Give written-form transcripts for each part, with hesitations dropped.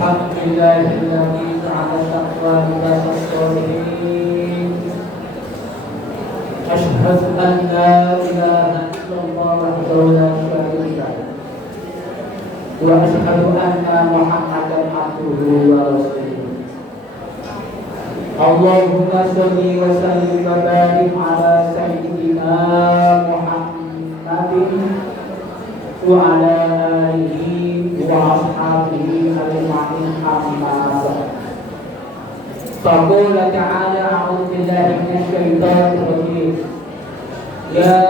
الحمد لله الذي جعل التقوى لباس الصالحين. أشهد أن لا إله إلا الله وحده لا شريك له وأشهد أن محمدا عبده ورسوله. اللهم صل وسلم وبارك على سيدنا محمد وعلى آله وأصحابه أجمعين أما بعد. فقال تعالى أعوذ بالله من الشيطان الرجيم يا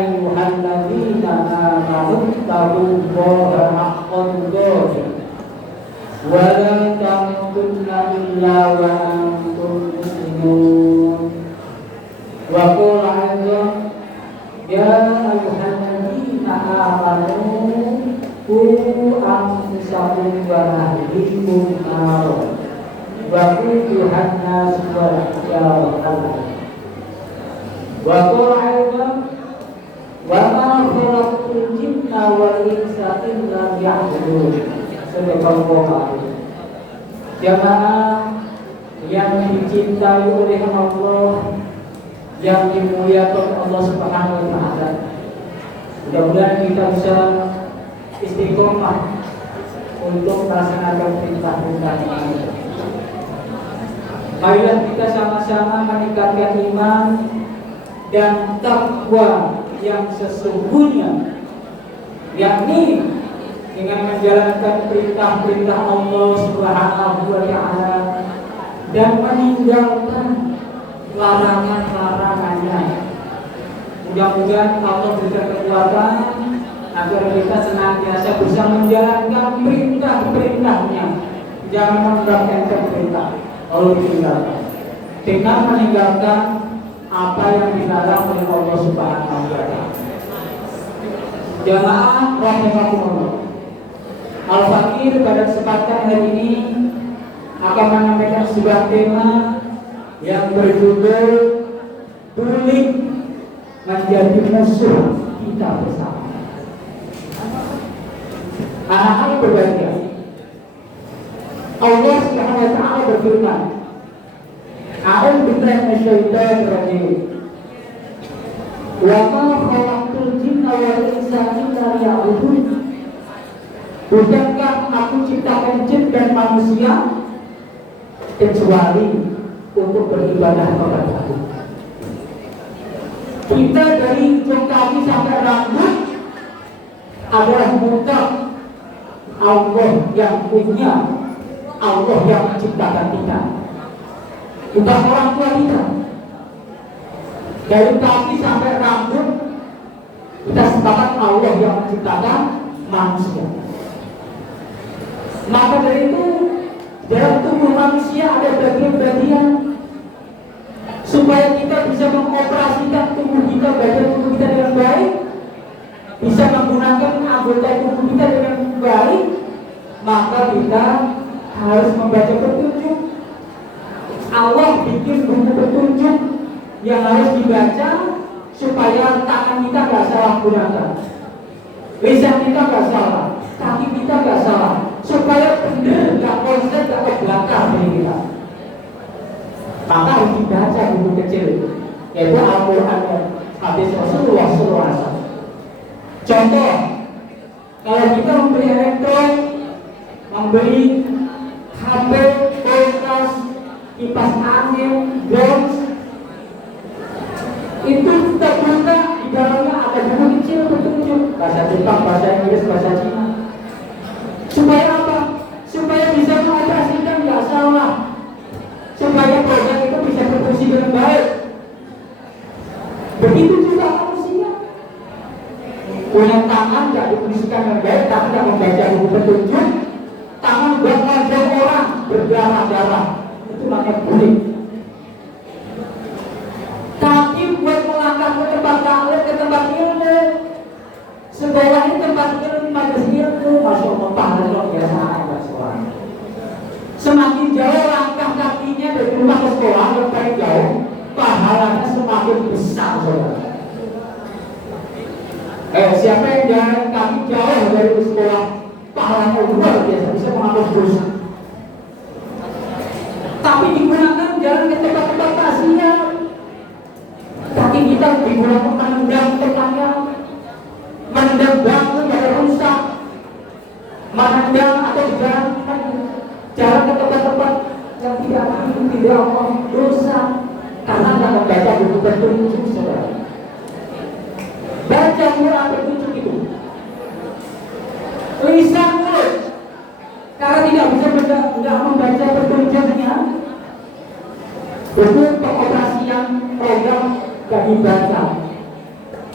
أيها الذين آمنوا اتقوا الله حق تقاته ولا تموتن إلا وأنتم مسلمون. وقال أيضا يا أيها الذين آمنوا قوا أنفسكم وأهليكم نارا وقودها الناس والحجارة. وقال أيضا وما خلقت الجن والإنس إلا ليعبدون. Jamaah yang dicintai oleh Allah, yang dimuliakan Allah Subhanahu wa taala. Mudah-mudahan kita bisa istiqomah untuk melaksanakan perintah-perintah ini. Marilah kita sama-sama meningkatkan iman dan takwa yang sesungguhnya, yakni dengan menjalankan perintah-perintah Allah Subhanahu wa taala dan meninggalkan larangan-larangannya. Mudah-mudahan Allah berikan kekuatan agar kita senantiasa bisa menjalankan perintah-perintahnya, jangan meninggalkan perintah Allah ditinggalkan dengan meninggalkan apa yang dilarang oleh Allah Subhanahu wa taala. Jamaah rahimakumullah, Al-Fakir pada kesempatan hari ini akan menyampaikan sebuah tema yang berjudul Bulik menjadi musuh kita bersama. Anak-anak berbahagia, Allah Subhanahu wa taala berfirman, A'udzu billahi minasyaitonir rajim. Wa ma khalaqtul jinna wal insa illa liya'budun. Bukankah aku ciptakan jin dan manusia kecuali untuk beribadah kepada Aku. Kita dari ujung kaki sampai rambut adalah bukan Allah yang punya, Allah yang menciptakan kita, bukan orang tua kita. Dari kaki sampai rambut kita sepakat Allah yang menciptakan manusia. Maka dari itu dalam tubuh manusia ada bagian-bagian supaya kita bisa mengoperasikan tubuh kita, bagian tubuh kita dengan baik, bisa menggunakan anggota tubuh kita dengan baik. Maka kita harus membaca petunjuk. Allah bikin buku petunjuk yang harus dibaca supaya tangan kita gak salah gunakan, lisan kita gak salah, kaki kita gak salah, supaya benar, gak konsen, gak ke belakang dari kita. Maka harus dibaca buku kecil, yaitu Al-Quran dan hadis Rasulullah SAW. Contoh, kalau kita membeli elektron, membeli HP, kulkas, kipas angin, gas, itu kita buka di dalamnya ada buku kecil petunjuk bahasa Jepang, bahasa Inggris, bahasa Cina. Supaya apa? Supaya bisa mengoperasikan nggak salah, supaya program itu bisa berfungsi dengan baik. Begitu juga manusia punya tangan nggak difungsikan dengan baik, tapi tidak membaca buku petunjuk, tangan buat ngajak orang berdarah-darah, itu namanya bulik. Kaki buat melangkah ke tempat taklim, ke tempat ilmu, sekolah ini tempat ilmu, majelis ilmu, masya Allah, pahala luar biasa ada sekolah. Semakin jauh langkah kakinya dari rumah ke sekolah, lebih jauh, pahalanya semakin besar, saudara. Siapa yang jalan kaki jauh dari sekolah, pahalanya luar biasa, bisa menghapus dosa. yang tidak mengikuti Allah dosa karena tidak membaca buku petunjuk saudara. Baca Quran petunjuk itu lisan mulut karena tidak bisa tidak membaca petunjuknya buku pengoperasian program gak dibaca.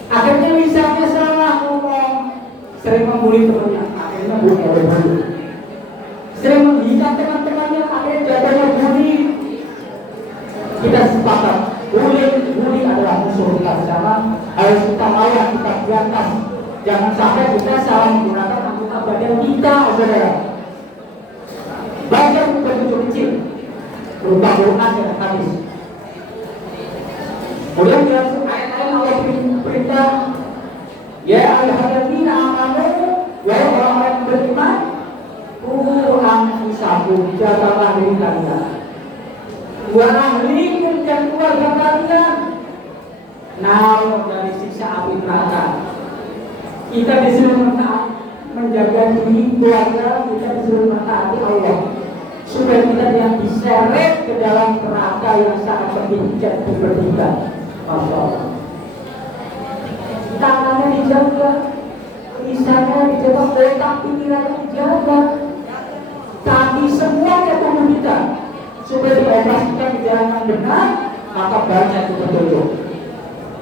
Akhirnya lisannya salah ngomong, sering membuli temannya, akhirnya bully oleh bully. Sering menghina teman-temannya, akhirnya jatuhnya bully. Kita sepakat, bully adalah musuh kita bersama. Harus kita lawan, kita berantas. Jangan sampai kita salah menggunakan anggota badan kita, saudara. Baca buku petunjuk kecil, berupa Quran dan hadis. Kemudian dalam ayat-ayat Allah perintah, ya ayyuhalladzina amanu, wahai orang-orang yang beriman, qu anfusakum, jagalah diri kalian, wa ahlikum dan keluarga kalian, dari siksa api neraka. Kita disuruh menjaga diri keluarga, kita disuruh mentaati Allah supaya kita tidak diseret ke dalam neraka yang sangat menghijab dan bertiga. Masya Allah. Tangannya dijaga, lisannya dijaga, otak pikirannya dijaga, kaki semuanya tubuh kita supaya dioperasikan di jalan yang benar. Maka banyak itu petunjuk.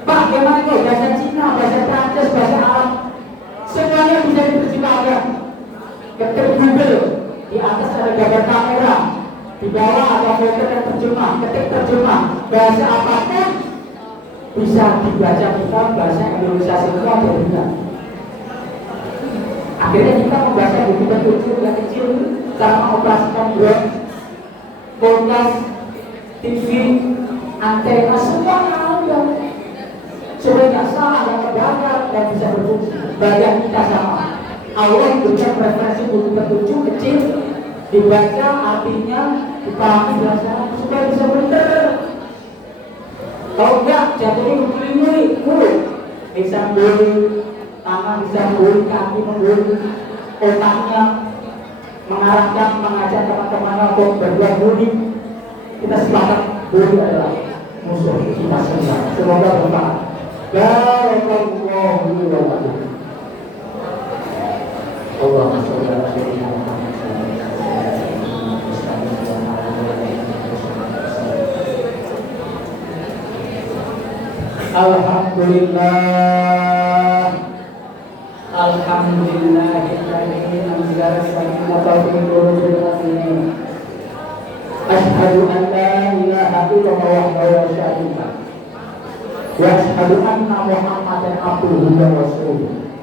Bagaimana kalau bahasa Cina, bahasa Prancis, bahasa Arab, semuanya bisa diterjemahkan. Ketik Google, di atas ada gambar kamera, di bawah ada foto dan terjemah, ketik terjemah, bahasa apapun bisa dibaca kita, bahasa Indonesia semua ada. Akhirnya kita membaca buku petunjuk yang kecil, cara mengoperasikan drone, kulkas, TV, antena, semua ada. Supaya tidak salah dan terbakar dan bisa berfungsi. Bagian kita sama. Allah memberikan referensi buku petunjuk kecil, dibaca artinya, dipahami bahasa supaya bisa benar. Kalau enggak, jatuhnya membuli mulut, bisa membuli tangan, bisa membuli kaki, membuli otaknya, mengarahkan, mengajak teman-teman untuk berbuat bully. Kita sepakat bully adalah musuh kita semua. Semoga bermanfaat. Barakallahu li wa lakum. Allahumma shalli ala sayyidina Muhammad. Alhamdulillah, alhamdulillahilladzi anzala sakinata fi qulubil mu'minin. Asyhadu an la ilaha illallah wahdahu la syarika lahu wa asyhadu anna Muhammadan abduhu wa rasuluh.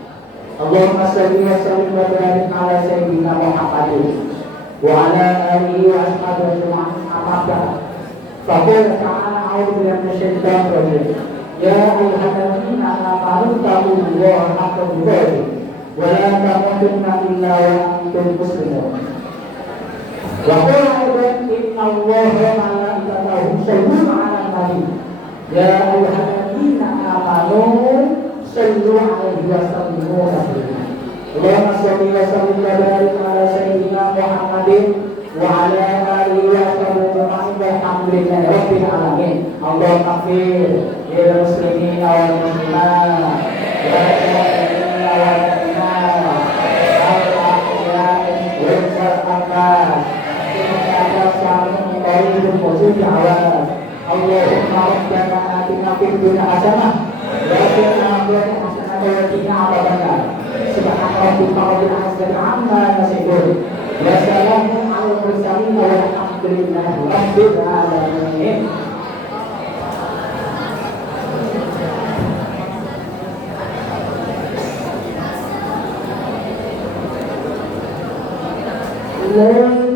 Allahumma shalli wa sallim wa barik ala sayyidina Muhammadin wa ala alihi wa ashabihi ajma'in. Amma ba'd. Faqul ta'ala a'udzu billahi minasyaitonir rajim. Ya ayyuhalladzina amanu taqullaha haqqa tuqatih wa la tamutunna illa wa antum muslimun. Wa qul aidan innallaha wa malaikatahu yusalluna 'alan nabi. Ya ayyuhalladzina amanu sallu 'alaihi wa sallimu taslima. Allahumma shalli wa sallim wa barik ala sayyidina Muhammadin wa ala alihi wa sahbihi walhamdulillahi rabbil alamin. Allahumma ighfir lil muslimina wal muslimat wal mu'minina wal mu'minat al ahya'i wal amwat innaka sami'un qaribun mujibud da'wat. Allahumma rabbana atina fid dunya hasanah wa fil akhirati hasanah wa qina adzabannar. Subhana rabbika rabbil izzati amma yasifun wa salamun alal mursalin walhamdulillahi rabbil alamin.